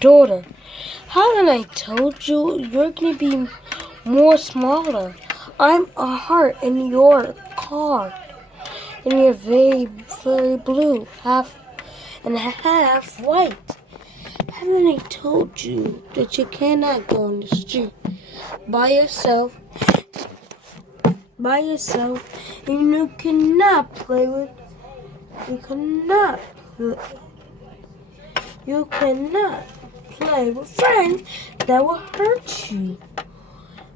Daughter, haven't I told you you're gonna be more smaller? I'm a heart in your car, and you're very, very blue, half and half white. Haven't I told you that you cannot go on the street by yourself, and you cannot play with, you cannot play with friends that will hurt you.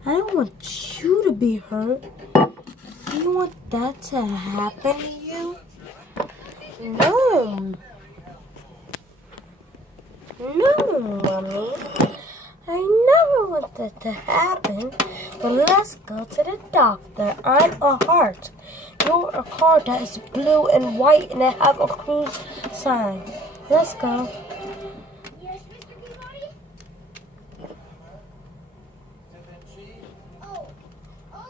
I don't want you to be hurt. Do you want that to happen to you? No. No, Mommy. I never want that to happen. But let's go to the doctor. I'm a heart. You're a car that is blue and white and I have a cruise sign. Let's go. Yes, Mr. Peabody? Oh,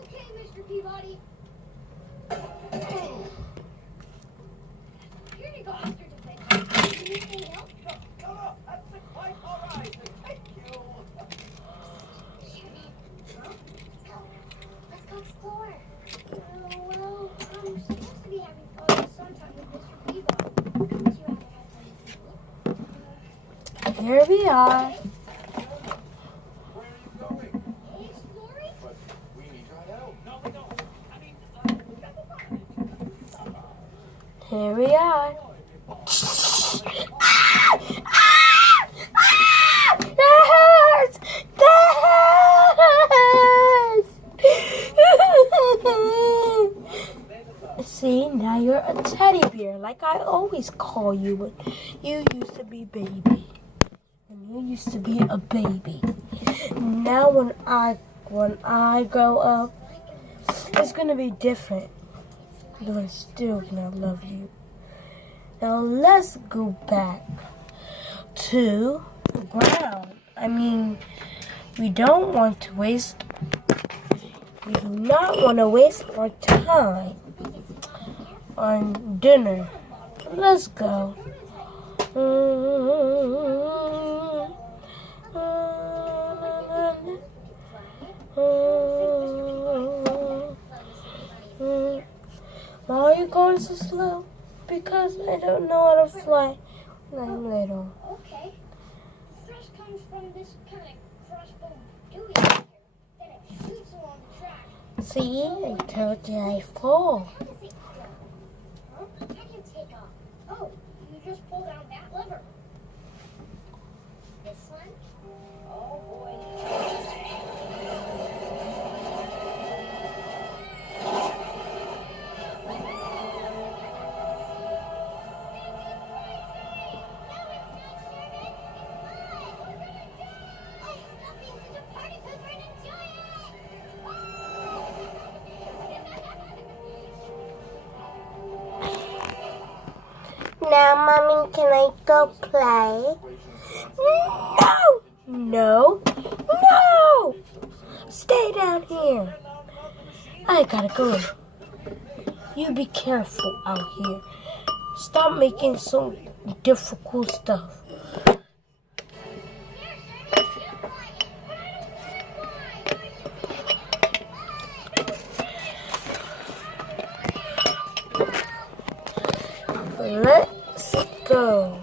okay, Mr. Peabody. Here you go, Mr. Detective. Anything else? Oh, that's quite all right. Thank you. Let's go explore. Well, we're supposed to be having fun sometime with Mr. Peabody. But you haven't had fun. Here we are. Where are you going? Exploring? But we need your help. No, we don't. I mean, Here we are. That hurts! That hurts! See, now you're a teddy bear, like I always call you when you used to be baby. And you used to be a baby. Now when I grow up, it's gonna be different. But I'm still gonna love you. Now let's go back to the ground. I mean, we do not want to waste our time on dinner. Let's go. Why are you going so slow? Because I don't know how to fly when I'm little. Okay. Thrust comes from this kind of crossbow dewey then it shoots along the track. See, I told you I fall. How does it go? Huh? How do you take off? Oh, you just pull down that lever. This one? Oh boy. Now, Mommy, can I go play? No! No! Stay down here. I gotta go. You be careful out here. Stop making so difficult stuff. Let's go.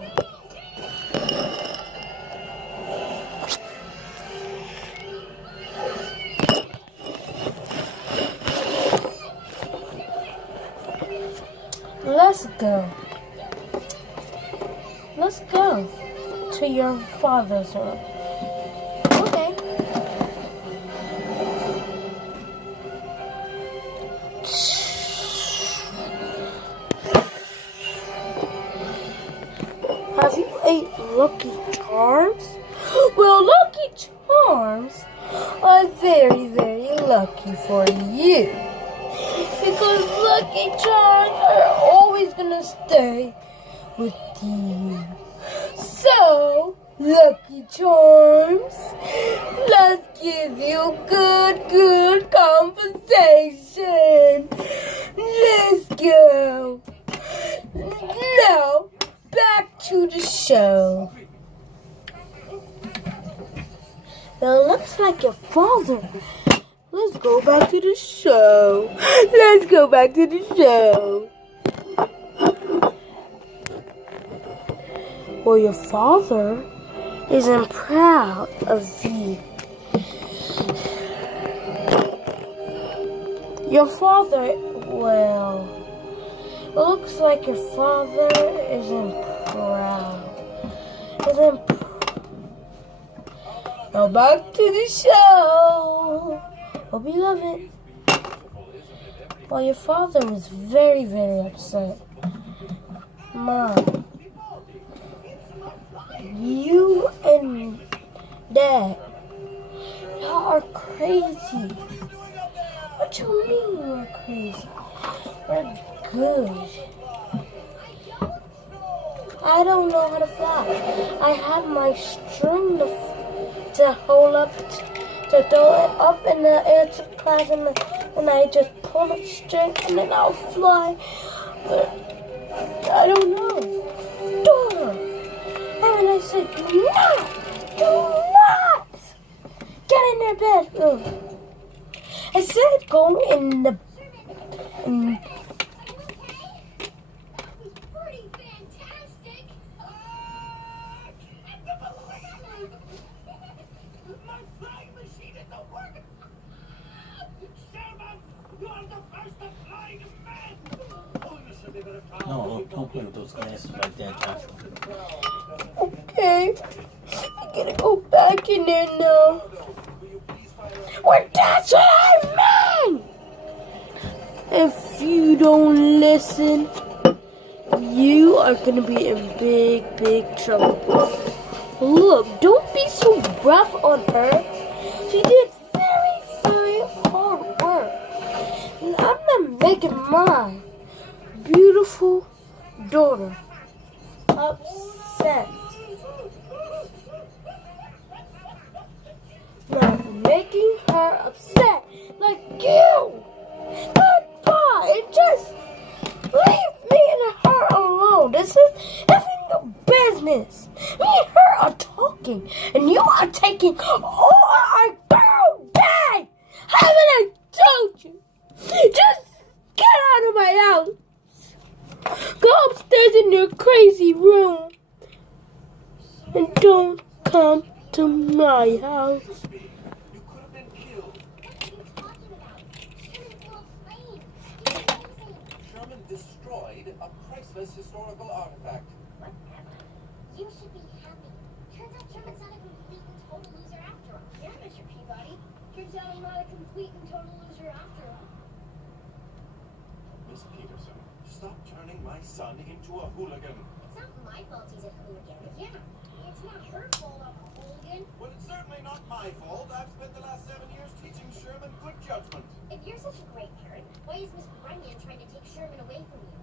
Let's go. Let's go to your father's room. Okay. Have you ate Lucky Charms? Well, Lucky Charms are very, very lucky for you. Because Lucky Charms are always gonna stay with you. So, Lucky Charms, let's give you good compensation. to the show. Now it looks like your father. Let's go back to the show. Let's go back to the show. Well, your father isn't proud of you. Your father, well, it looks like your father isn't proud. Now back to the show. Hope you love it. Well, your father was very, very upset. Mom, you and Dad, y'all are crazy. What you mean we're crazy? We're good. I don't know how to fly. I have my string to hold up, to throw it up in the air to class, and I just pull the string and then I'll fly. But I don't know. Dora! And I said, do not get in their bedroom. I said go in the No, don't play with those glasses like that, Joshua. Okay, I gotta go back in there now. Well, that's what I mean! If you don't listen, you are gonna be in big, big trouble. Look, don't be so rough on her. She did very, very hard work. And I'm not making my beautiful daughter upset. Not making her upset like you. Goodbye, and just leave me and her alone. This is effing your business. Me and her are talking, and you are taking all our girl day. Haven't I told you? Just get out of my house. Go upstairs in your crazy room, and don't come to my house. You could have been killed. Sherman destroyed a priceless historical artifact. Whatever. You should be happy. Turns out Sherman's not a complete and total loser after all. Yeah, Mr. Peabody. Turns out I'm not a complete and total loser after all. Miss Peterson, stop turning my son into a hooligan. It's not my fault he's a hooligan. Yeah, it's not her fault I'm a hooligan. Well, it's certainly not my fault. I've spent the last 7 years teaching Sherman good judgment. If you're such a great parent, why is Miss Runyon trying to take Sherman away from you?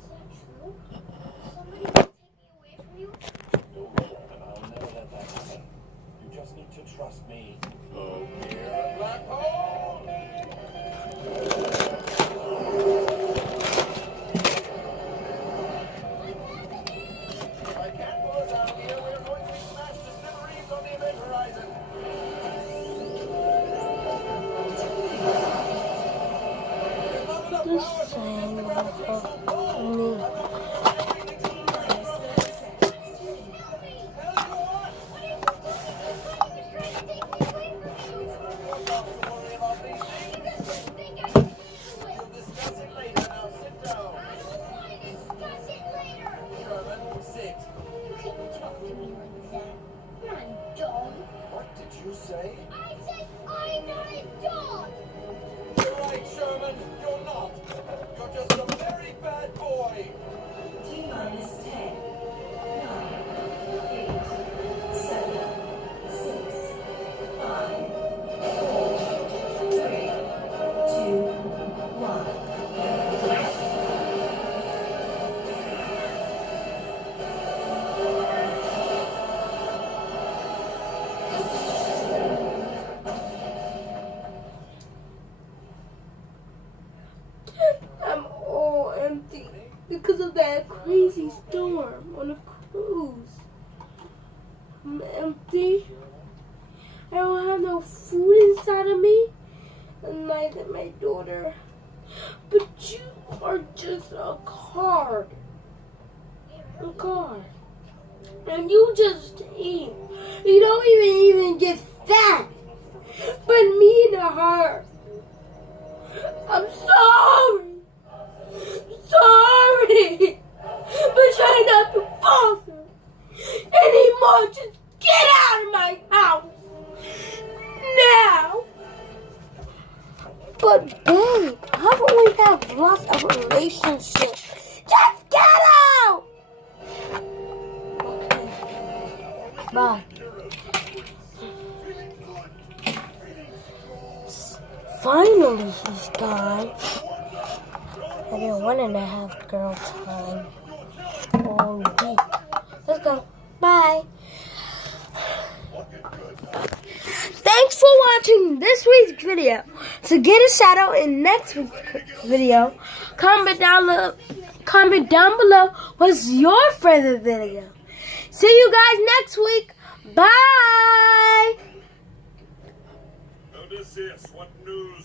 Is that true? Somebody will take me away from you? Don't worry, and I'll never let that happen. You just need to trust me. Oh, dear, black hole! If I can't pull us out of here, we're going to be smashed to smithereens on the event horizon. There's not enough The power to same resist the gravitational pull. me. We'll discuss it later. Now sit down. Sherman, sit. What did you say? You're right, Sherman. You're not. You're just a very bad that crazy storm on a cruise. I'm empty. I don't have no food inside of me. And neither my daughter. But you are just a card. A card. And you just eat. You don't even get fat. But me and her. I'm sorry. Sorry. But try not to bother anymore. Just get out of my house. Now. But babe, haven't we had lots of relationships? Just get out! Okay. Bye. Finally, he's gone. I've been wanting to have girl time all week. Let's go. Bye. Thanks for watching this week's video. To get a shout out in next week's video, comment down below what's your favorite video. See you guys next week. Bye. Odysseus, what news?